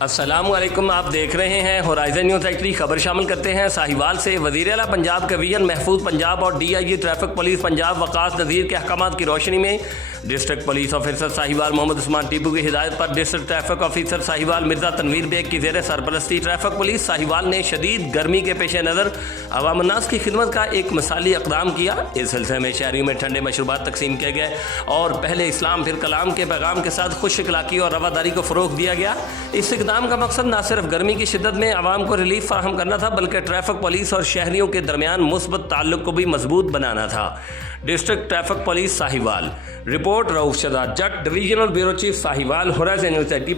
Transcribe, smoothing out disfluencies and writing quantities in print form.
अस्सलामुअलैकुम, आप देख रहे हैं होराइजन न्यूज़ एक्टी। खबर शामिल करते हैं साहिवाल से। वज़ीर आला पंजाब के विजन महफूज पंजाब और DIG traffic police Punjab Waqas Nazir के अहकामात की रोशनी में district police officer Sahiwal Muhammad Usman Tipu की हिदायत पर district traffic officer Sahiwal Mirza Tanveer Baig की ज़ेर सरपरस्ती ट्रैफिक पुलिस साहिवाल ने शदीद गर्मी के पेश नज़र अवामन्नास की खिदमत का एक मिसाली इक़दाम किया। इस सिलसिले में शहरियों में ठंडे मशरूबात तकसीम किए गए और पहले इस्लाम फिर कलाम के पैगाम के साथ खुश अखलाकी और रवादारी को फ़रोग़ दिया गया। इस इक़दाम का मकसद न सिर्फ गर्मी की शिद्दत में आवाम को रिलीफ फराहम करना था, बल्कि ट्रैफिक पुलिस और शहरियों के दरमियान मुस्बत ताल्लुक़ को भी मजबूत बनाना था। District traffic police Sahiwal. Report Rauf Shahzad Jatt, divisional bureau chief Sahiwal, horizon news एक्टी।